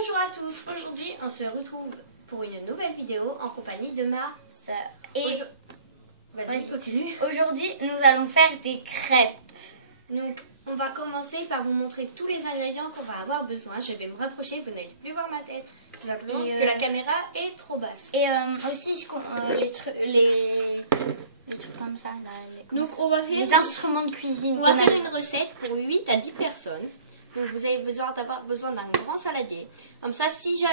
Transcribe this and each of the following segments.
Bonjour à tous, aujourd'hui on se retrouve pour une nouvelle vidéo en compagnie de ma sœur. Et vas-y, continue. Aujourd'hui nous allons faire des crêpes. Donc on va commencer par vous montrer tous les ingrédients qu'on va avoir besoin. Je vais me rapprocher, vous n'allez plus voir ma tête, tout simplement parce que la caméra est trop basse. Et aussi les trucs comme ça. Donc on va faire les instruments de cuisine. On va faire une recette pour 8 à 10 personnes. Donc vous avez besoin d'un grand saladier. Comme ça,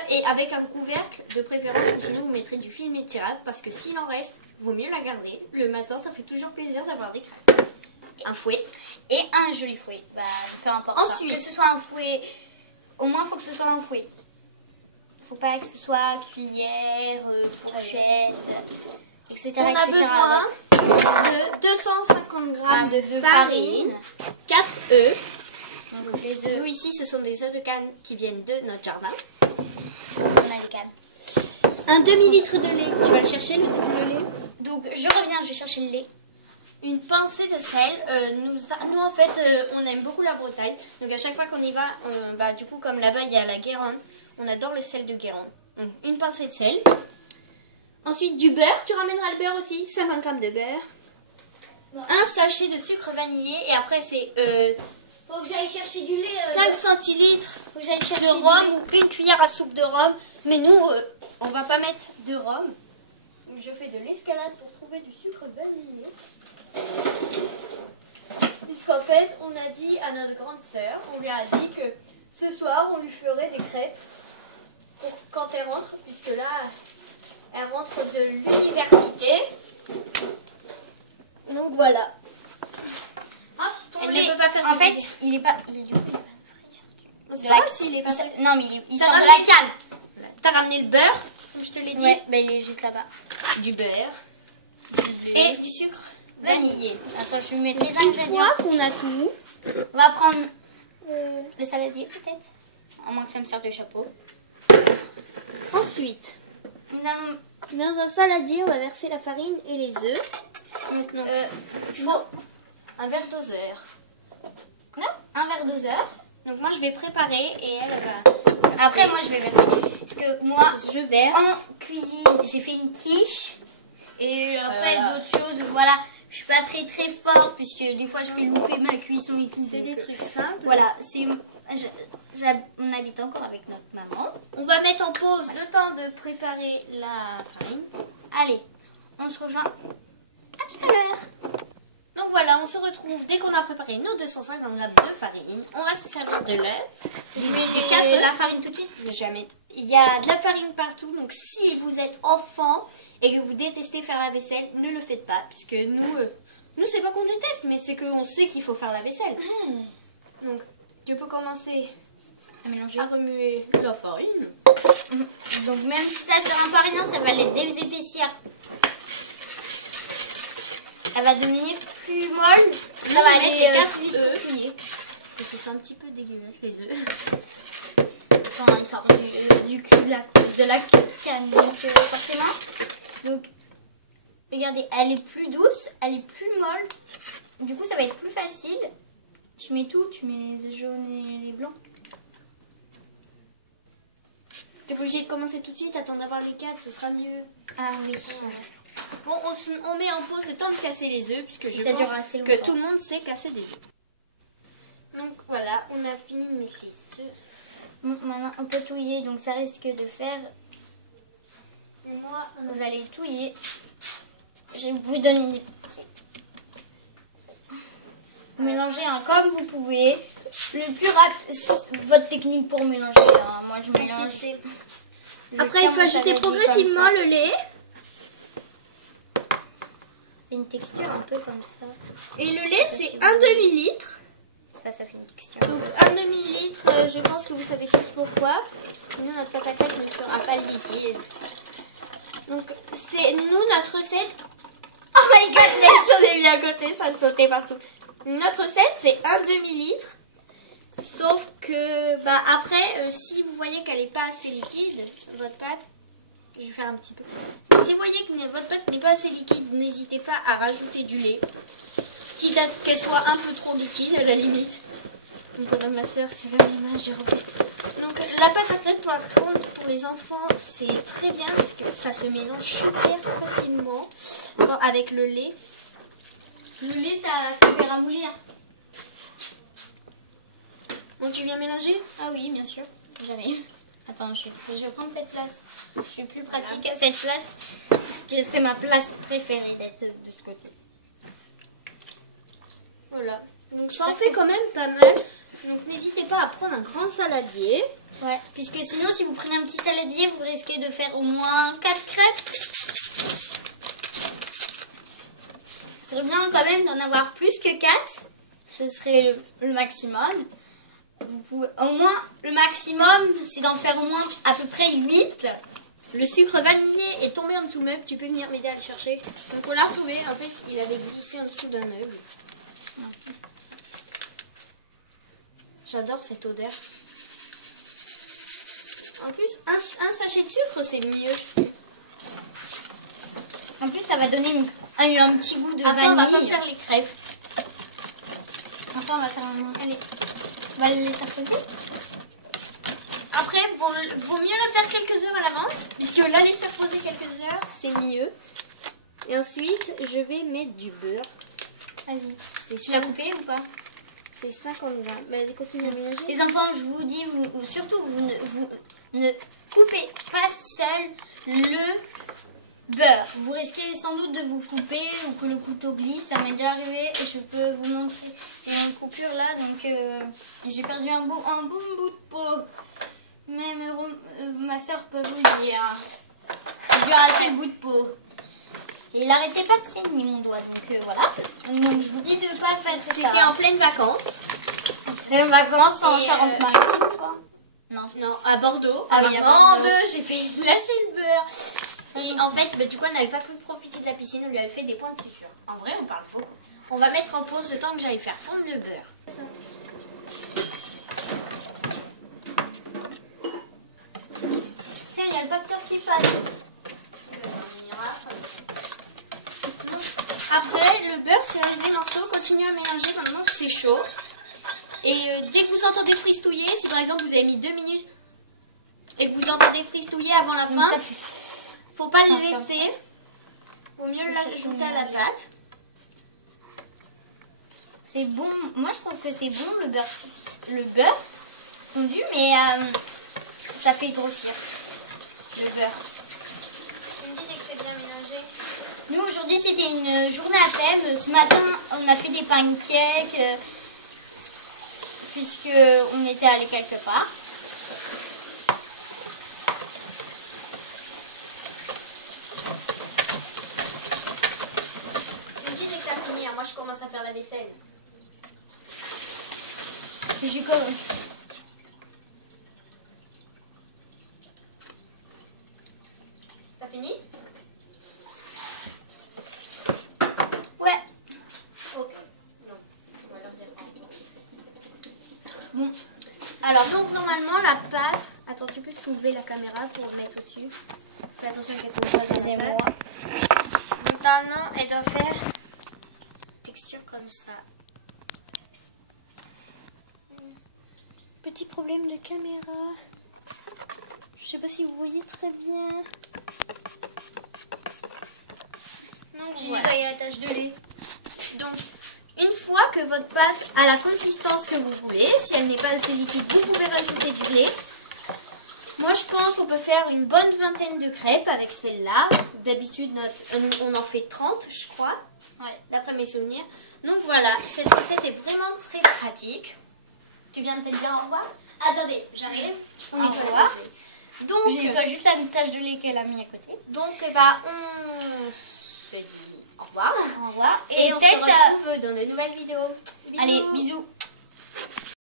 et avec un couvercle de préférence, ou sinon vous mettrez du film étirable parce que s'il en reste, vaut mieux la garder. Le matin, ça fait toujours plaisir d'avoir des crêpes. Un fouet. Et un joli fouet. Bah, peu importe. Ensuite, que ce soit un fouet, au moins il faut que ce soit un fouet. Faut pas que ce soit cuillère, fourchette, etc. On a besoin de 250 g de farine, 4 œufs. Donc les œufs. Nous ici, ce sont des œufs de canne qui viennent de notre jardin. On a les cannes. Un demi-litre de lait. Tu vas le chercher, le lait? Donc je reviens, je vais chercher le lait. Une pincée de sel. Nous en fait, on aime beaucoup la Bretagne. Donc à chaque fois qu'on y va, du coup, comme là-bas, il y a la Guérande, on adore le sel de Guérande. Donc une pincée de sel. Ensuite, du beurre. Tu ramèneras le beurre aussi. 50 g de beurre. Ouais. Un sachet de sucre vanillé. Et après, c'est... faut que j'aille chercher du lait. 5 centilitres de rhum ou une cuillère à soupe de rhum. Mais nous, on va pas mettre de rhum. Je fais de l'escalade pour trouver du sucre vanillé. Puisqu'en fait, on a dit à notre grande sœur, on lui a dit que ce soir, on lui ferait des crêpes pour quand elle rentre. Puisque là, elle rentre de l'université. Donc voilà. Elle ne peut pas faire. En fait, il est pas. Il est du coup, c'est pas s'il est pas. Non, mais il sort de la canne. T'as ramené le beurre, comme je te l'ai dit. Ouais, bah il est juste là-bas. Du beurre et du sucre vanillé. Attends, je vais mettre les ingrédients. Une fois qu'on a tout, on va prendre le saladier peut-être, à moins que ça me serve de chapeau. Ensuite, nous allons dans un saladier, on va verser la farine et les œufs. Donc il faut un verre doseur. Non, un verre doseur. Donc moi je vais préparer et elle va. Après moi je vais verser. Parce que moi je verse. En cuisine j'ai fait une quiche et après d'autres choses. Voilà, je suis pas très forte puisque des fois je fais louper ma cuisson et tout. C'est des trucs simples. Voilà, on habite encore avec notre maman. On va mettre en pause le temps de préparer la farine. Allez, on se rejoint à tout à l'heure. Donc voilà, on se retrouve dès qu'on a préparé nos 250 g de farine. On va se servir de l'œuf. Je mets la farine tout de suite. Il y a de la farine partout. Donc si vous êtes enfant et que vous détestez faire la vaisselle, ne le faites pas. Puisque nous c'est pas qu'on déteste, mais c'est qu'on sait qu'il faut faire la vaisselle. Donc tu peux commencer à mélanger, à remuer la farine. Donc même si ça sert un peu à rien, ça va les désépaissir. Elle va devenir plus molle. Ça va aller 4 vite plier. C'est un petit peu dégueulasse les œufs. Attends, il sort du cul de la canne. Donc forcément. Donc regardez, elle est plus douce, elle est plus molle. Du coup ça va être plus facile. Tu mets tout, tu mets les jaunes et les blancs. T'es obligé de commencer tout de suite, attends d'avoir les 4, ce sera mieux. Ah oui. Bon, on met en pause le temps de casser les œufs, puisque je ça pense dure assez que tout le monde sait casser des œufs. Donc voilà, on a fini de mettre les œufs. Bon, maintenant on peut touiller, donc ça risque de faire... Moi, vous allez touiller. Je vais vous donner des petits... Mélangez comme vous pouvez. Le plus rapide, votre technique pour mélanger. Hein. Moi je mélange. Après il faut ajouter progressivement le lait. Une texture un peu comme ça. Et le lait c'est un demi-litre. Ça fait une texture. Donc un demi-litre, je pense que vous savez tous pourquoi. Nous notre pâte à crêpes ne sera pas liquide. Donc c'est notre recette. Oh my god, j'en ai mis à côté, ça sautait partout. Notre recette c'est un demi-litre. Sauf que après, si vous voyez qu'elle n'est pas assez liquide, votre pâte, je vais faire un petit peu. Si vous voyez que votre pâte n'est pas assez liquide, n'hésitez pas à rajouter du lait. Quitte à qu'elle soit un peu trop liquide à la limite. Donc pendant ma soeur, c'est là mes mains, j'ai repris. Donc la pâte à crêpes, par contre, pour les enfants, c'est très bien parce que ça se mélange super facilement avec le lait. Le lait, ça fait ramollir. Donc tu viens mélanger? Ah oui, bien sûr. J'arrive. Attends, je vais prendre cette place. Je suis plus pratique à cette place parce que c'est ma place préférée d'être de ce côté. Voilà. Donc ça en fait quand même pas mal. Donc n'hésitez pas à prendre un grand saladier. Ouais, puisque sinon si vous prenez un petit saladier, vous risquez de faire au moins 4 crêpes. Ce serait bien quand même d'en avoir plus que 4. Ce serait le maximum. Vous pouvez, au moins, le maximum, c'est d'en faire au moins à peu près 8. Le sucre vanillé est tombé en dessous du meuble. Tu peux venir m'aider à le chercher. Donc on l'a retrouvé. En fait, il avait glissé en dessous d'un meuble. J'adore cette odeur. En plus, un sachet de sucre, c'est mieux. En plus, ça va donner un petit goût de Après, vanille. on va pas faire les crêpes. Enfin, on va faire un... Allez, on va le laisser reposer. Après, vaut mieux le faire quelques heures à l'avance, puisque la laisser reposer quelques heures, c'est mieux. Et ensuite, je vais mettre du beurre. Vas-y. C'est Tu l'as coupé ou pas? C'est 50 grammes. Bah, continue à mélanger. Les enfants, je vous dis, surtout, vous ne coupez pas seul le beurre. Vous risquez sans doute de vous couper ou que le couteau glisse. Ça m'est déjà arrivé et je peux vous montrer. J'ai une coupure là, donc j'ai perdu un bon bout de peau. Même ma soeur peut vous le dire. J'ai dû arracher le bout de peau. Et il n'arrêtait pas de saigner mon doigt, donc voilà. Donc je vous dis de ne pas faire ça. C'était en pleine vacances. En pleine vacances en Et, Charente-Maritime, je crois. Non. Non, à Bordeaux. Ah oui, à Bordeaux. J'ai fait lâcher le beurre. Et en fait, du coup, on n'avait pas pu profiter de la piscine. On lui avait fait des points de suture. En vrai, on parle beaucoup. On va mettre en pause le temps que j'aille faire fondre le beurre. Tiens, il y a le facteur qui passe. Après, le beurre, c'est les morceaux. Continuez à mélanger pendant que c'est chaud. Et dès que vous entendez fristouiller, si par exemple vous avez mis 2 minutes et que vous entendez fristouiller avant la fin, faut pas le laisser. Vaut mieux l'ajouter à la pâte. C'est bon. Moi, je trouve que c'est bon le beurre fondu, mais ça fait grossir le beurre. Tu me dis dès que c'est bien mélangé. Nous, aujourd'hui, c'était une journée à thème. Ce matin, on a fait des pancakes puisque on était allé quelque part. Tu me dis dès que t'as fini. Moi, je commence à faire la vaisselle. J'ai comme... T'as fini? Ouais. Ok. Non. On va leur dire. Bon. Alors, donc, normalement, la pâte... Attends, tu peux soulever la caméra pour mettre au-dessus. Fais attention qu'elle tombe pas dans la pâte. Donc, normalement, elle doit faire... Texture comme ça. Petit problème de caméra. Je sais pas si vous voyez très bien. Donc, J'ai voilà. nettoyé la tache de lait. Donc, une fois que votre pâte a la consistance que vous voulez, si elle n'est pas assez liquide, vous pouvez rajouter du lait. Moi, je pense qu'on peut faire une bonne vingtaine de crêpes avec celle-là. D'habitude, on en fait 30, je crois, Ouais. d'après mes souvenirs. Donc voilà, cette recette est vraiment très pratique. Tu viens de te dire au revoir? Attendez, j'arrive. On Au nettoie revoir. le lait. Donc, Je nettoie juste la tache de lait qu'elle a mis à côté. donc bah, on se dit au revoir. Au revoir. Et on se peut-être... retrouve dans de nouvelles vidéos. Bisous. Allez, bisous.